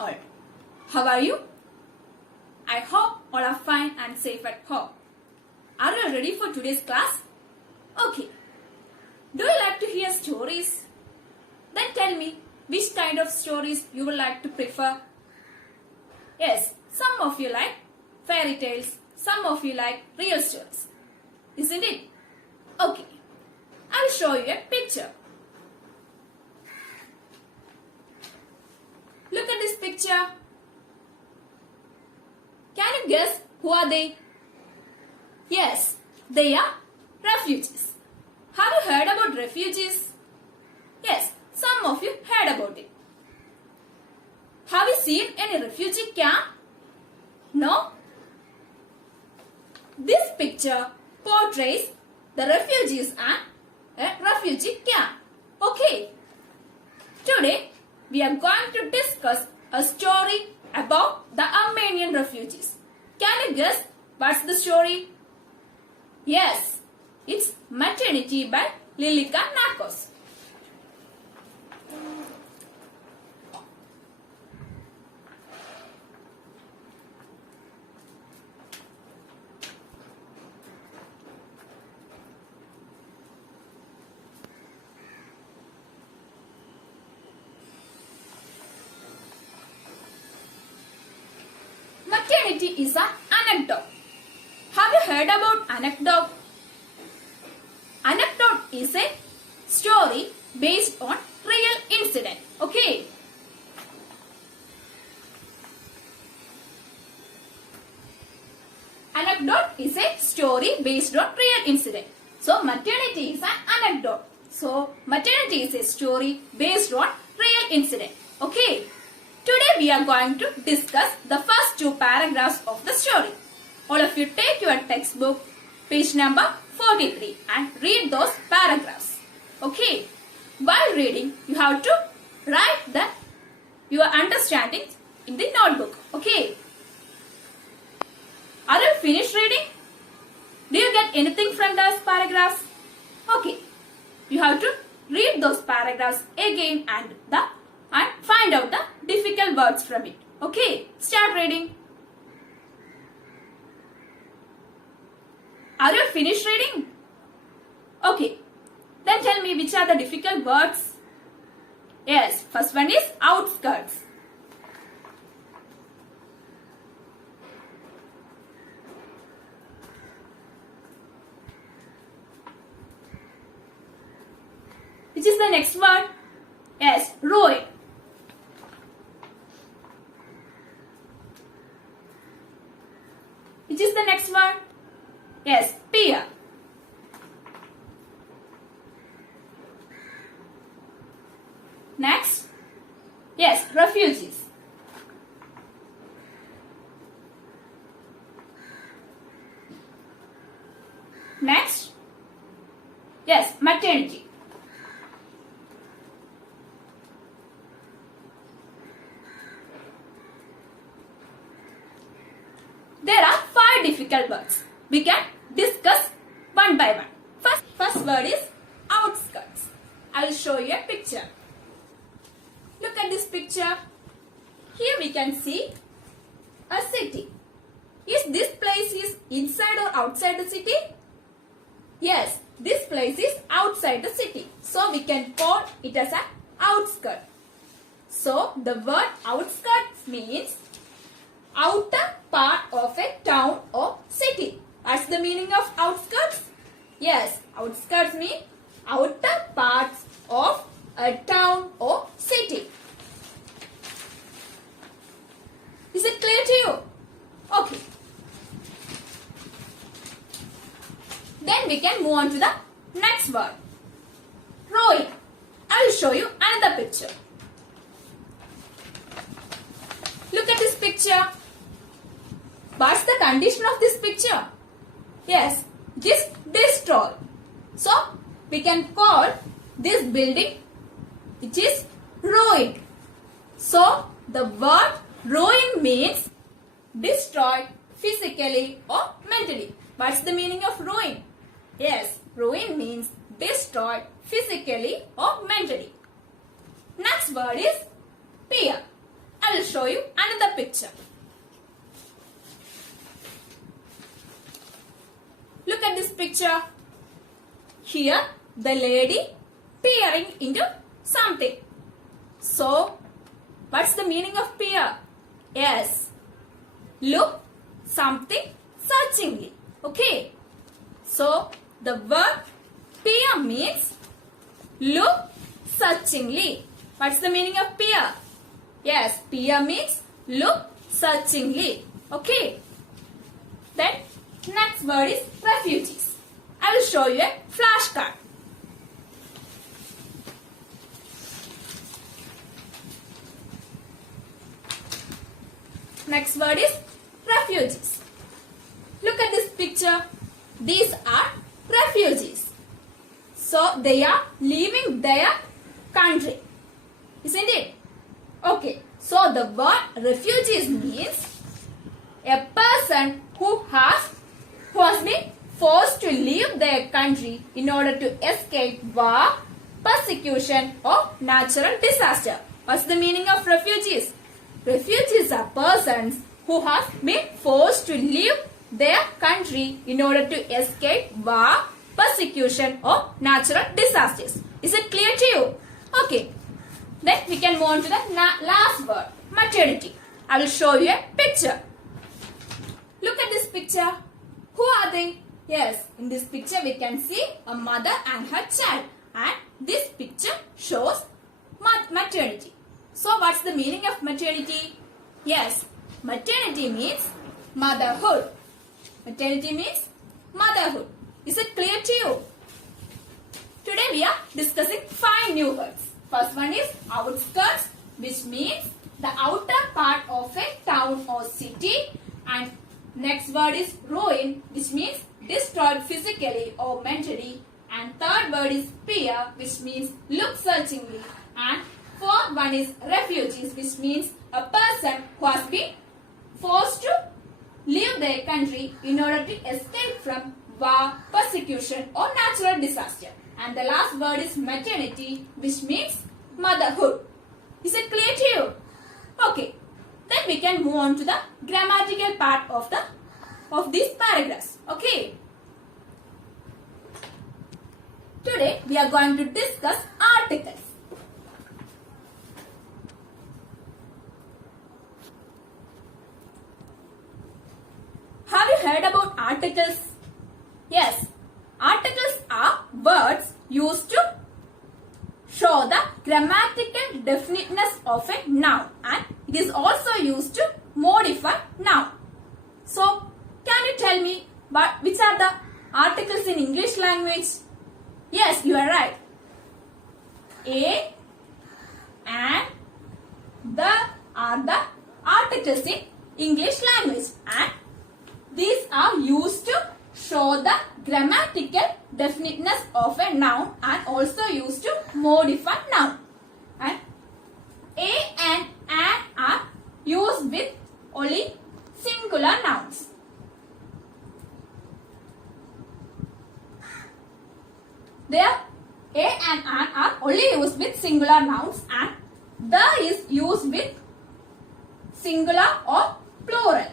all. How are you? I hope all are fine and safe at home. Are you ready for today's class? Okay. Do you like to hear stories? Then tell me which kind of stories you would like to prefer. Yes, some of you like fairy tales, some of you like real stories. Isn't it? Okay. I will show you a picture. Look at this picture. Can you guess who are they? Yes, they are refugees. Have you heard about refugees? Yes, some of you heard about it. Have you seen any refugee camp? No? This picture portrays the refugees and a refugee camp. Okay. Today we are going to discuss a story about the Armenian refugees. Can you guess what's the story? Yes, it's Maternity by Lilika Narcos. Maternity is an anecdote. Have you heard about anecdote? Anecdote is a story based on real incident. Okay. Anecdote is a story based on real incident. So maternity is an anecdote. So maternity is a story based on real incident. Okay. Today we are going to discuss the first two paragraphs of the story. All of you take your textbook, page number 43 and read those paragraphs. Okay. While reading, you have to write your understanding in the notebook. Okay. Are you finished reading? Do you get anything from those paragraphs? Okay. You have to read those paragraphs again and find out the difficult words from it. Okay, start reading. Are you finished reading? Okay, then tell me which are the difficult words. Yes, first one is outskirts. Which is the next word? Yes, ruin. Which is the next word? Yes, pier. Next? Yes, refugees. Next? Yes, maternity. There are 5 difficult words. We can discuss one by one. First word is outskirts. I will show you a picture. Look at this picture. Here we can see a city. Is this place is inside or outside the city? Yes, this place is outside the city. So we can call it as an outskirt. So the word outskirts means outer part of a town or city. What's the meaning of outskirts? Yes, outskirts mean outer parts of a town or city. Is it clear to you? Okay. Then we can move on to the next word. Ruin. I will show you another picture. Look at this picture. What's the condition of this picture? Yes, it is destroyed. So, we can call this building, it is ruined. So, the word ruin means destroyed physically or mentally. What's the meaning of ruin? Yes, ruin means destroyed physically or mentally. Next word is pier. I will show you another picture. Look at this picture. Here the lady peering into something. So, what's the meaning of peer? Yes, look something searchingly. Okay. So, the word peer means look searchingly. What's the meaning of peer? Yes, peer means look searchingly. Okay. Then next word is refugees. I will show you a flashcard. Next word is refugees. Look at this picture. These are refugees. So they are leaving their country. Isn't it? Okay. So the word refugees means a person who has been forced to leave their country in order to escape war, persecution or natural disaster. What's the meaning of refugees? Refugees are persons who have been forced to leave their country in order to escape war, persecution or natural disasters. Is it clear to you? Okay. Then we can move on to the last word, maternity. I will show you a picture. Look at this picture. Who are they? Yes, in this picture we can see a mother and her child. And this picture shows maternity. So what's the meaning of maternity? Yes, maternity means motherhood. Maternity means motherhood. Is it clear to you? Today we are discussing 5 new words. First one is outskirts, which means the outer part of a town or city. And next word is ruin, which means destroyed physically or mentally. And third word is peer, which means look searchingly. And fourth one is refugees, which means a person who has been forced to leave their country in order to escape from war, persecution or natural disaster. And the last word is maternity, which means motherhood. Is it clear to you? Okay. Then we can move on to the grammatical part of these paragraphs. Okay. Today we are going to discuss articles. Have you heard about articles? Yes. Articles are words used to show the grammatical definiteness of a noun, and it is also used to modify noun. So, can you tell me which are the articles in English language? Yes, you are right. A and the are the articles in English language, and these are used to show the grammatical definiteness of a noun and also used to modify noun. And a and an are used with only singular nouns. There, a and an are only used with singular nouns, and the is used with singular or plural.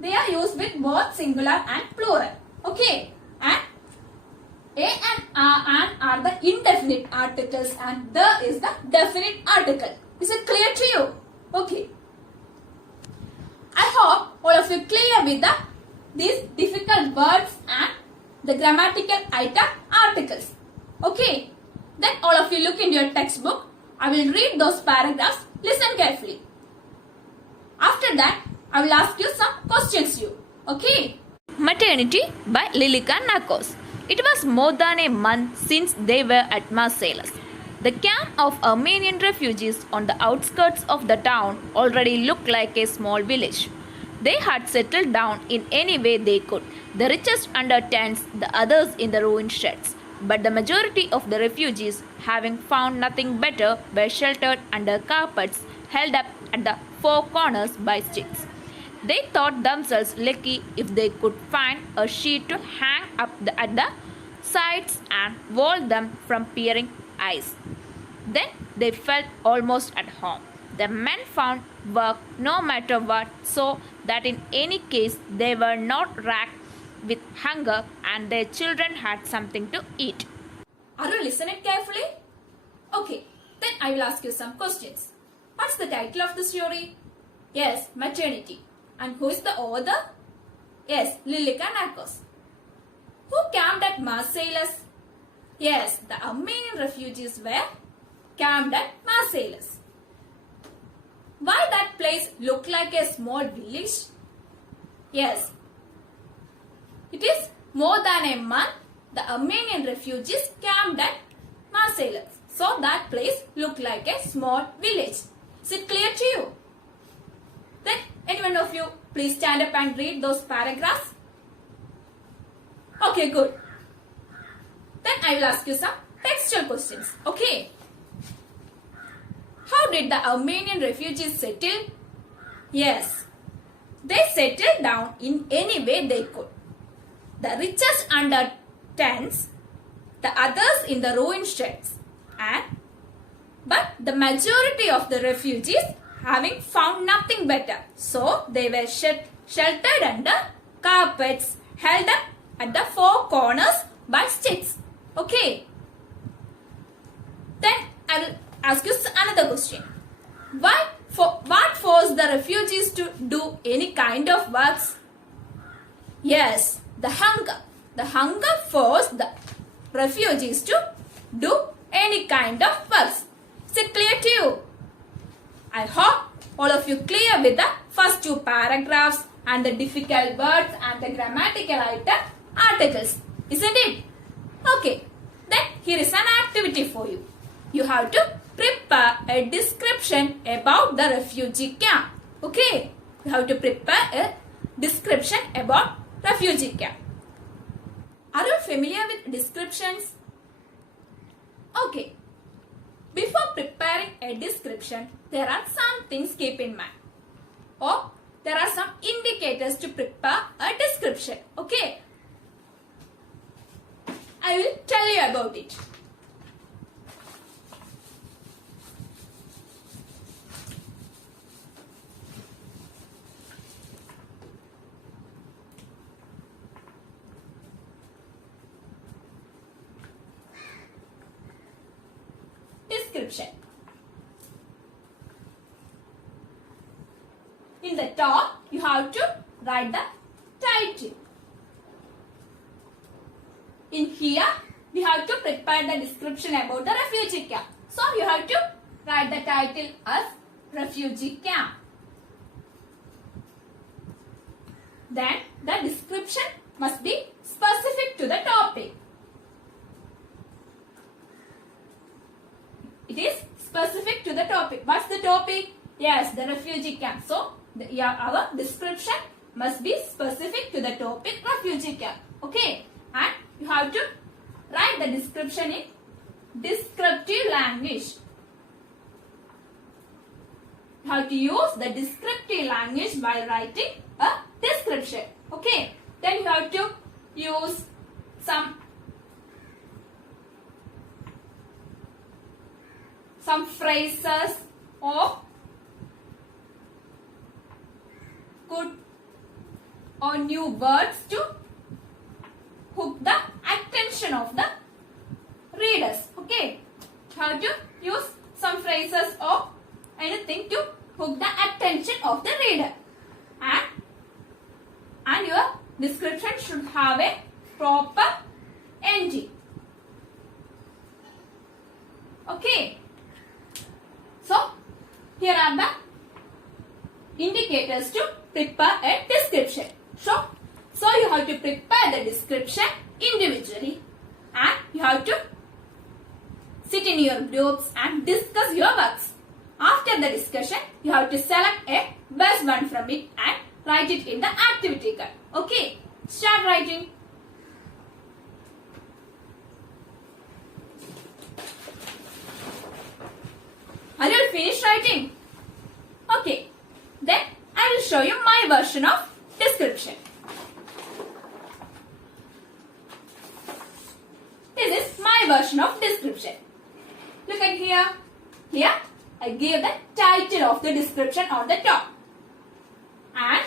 They are used with both singular and plural. Okay. And a and an are the indefinite articles and the is the definite article. Is it clear to you? Okay. I hope all of you clear with these difficult words and the grammatical item articles. Okay. Then all of you look in your textbook. I will read those paragraphs. Listen carefully. After that, I will ask you some questions Okay. Maternity by Lilika Nakos. It was more than a month since they were at Marseilles. The camp of Armenian refugees on the outskirts of the town already looked like a small village. They had settled down in any way they could, the richest under tents, the others in the ruined sheds. But the majority of the refugees, having found nothing better, were sheltered under carpets held up at the four corners by sticks. They thought themselves lucky if they could find a sheet to hang up at the sides and wall them from peering eyes. Then they felt almost at home. The men found work no matter what, so that in any case they were not racked with hunger and their children had something to eat. Are you listening carefully? Okay, then I will ask you some questions. What's the title of the story? Yes, Maternity. And who is the author? Yes, Lilica Narcos. Who camped at Marseilles? Yes, the Armenian refugees were camped at Marseilles. Why that place looked like a small village? Yes, it is more than a month the Armenian refugees camped at Marseilles. So that place looked like a small village. Is it clear to you? Then any one of you please stand up and read those paragraphs. Okay, good. Then I will ask you some textual questions. Okay. How did the Armenian refugees settle? Yes, they settled down in any way they could. The richest under tents, the others in the ruined sheds. But the majority of the refugees having found nothing better, so they were sheltered under carpets held up at the four corners by sticks. Okay. Then I will ask you another question. What forced the refugees to do any kind of works? Yes, the hunger. The hunger forced the refugees to do any kind of works. Is it clear to you? I hope all of you clear with the first two paragraphs and the difficult words and the grammatical articles. Isn't it? Okay. Then here is an activity for you. You have to prepare a description about the refugee camp. Okay. You have to prepare a description about refugee camp. Are you familiar with descriptions? Okay. Before preparing a description, there are some things keep in mind. Or there are some indicators to prepare a description. Okay. I will tell you about it. Description. In the top, you have to write the title. In here, we have to prepare the description about the refugee camp. So, you have to write the title as refugee camp. Then, the description must be specific to the topic. It is specific to the topic. What's the topic? Yes, the refugee camp. So, our description must be specific to the topic refugee camp. Okay. And you have to write the description in descriptive language. You have to use the descriptive language while writing a description. Okay. Then you have to use some phrases or good or new words to hook the attention of the readers. Okay. How to use some phrases or anything to hook the attention of the reader. And your description should have a proper ending. Okay. So, here are the indicators to prepare a description. So you have to prepare the description individually and you have to sit in your groups and discuss your works. After the discussion, you have to select a best one from it and write it in the activity card. Okay, start writing. Are you finished writing? Okay, then I will show you my version of description. This is my version of description. Look at here. Here I give the title of the description on the top. And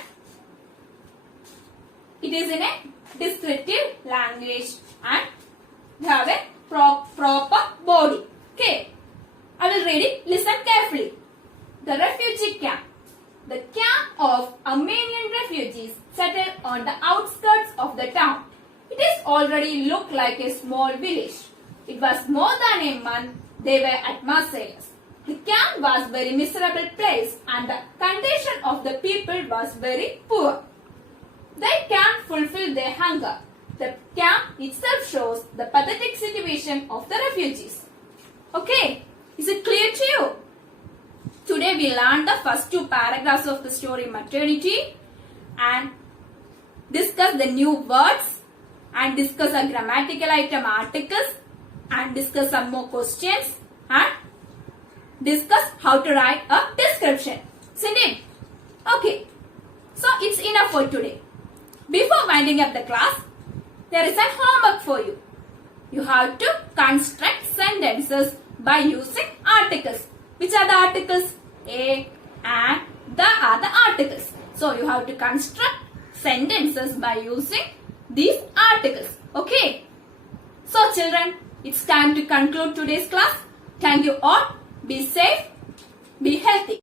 it is in a descriptive language and you have a proper body. Okay. I will read it. Listen carefully. The refugee camp. The camp of Armenian refugees settled on the outskirts of the town. It is already looked like a small village. It was more than a month they were at Marseilles. The camp was a very miserable place and the condition of the people was very poor. They can't fulfill their hunger. The camp itself shows the pathetic situation of the refugees. Okay, is it clear to you? Today we learned the first two paragraphs of the story Maternity and discuss the new words and discuss a grammatical item articles and discuss some more questions and discuss how to write a description. Isn't it? Okay, so it's enough for today. Before winding up the class, there is a homework for you. You have to construct sentences by using articles. Which are the articles? A and the are the articles. So you have to construct sentences by using these articles. Okay. So children, it's time to conclude today's class. Thank you all. Be safe. Be healthy.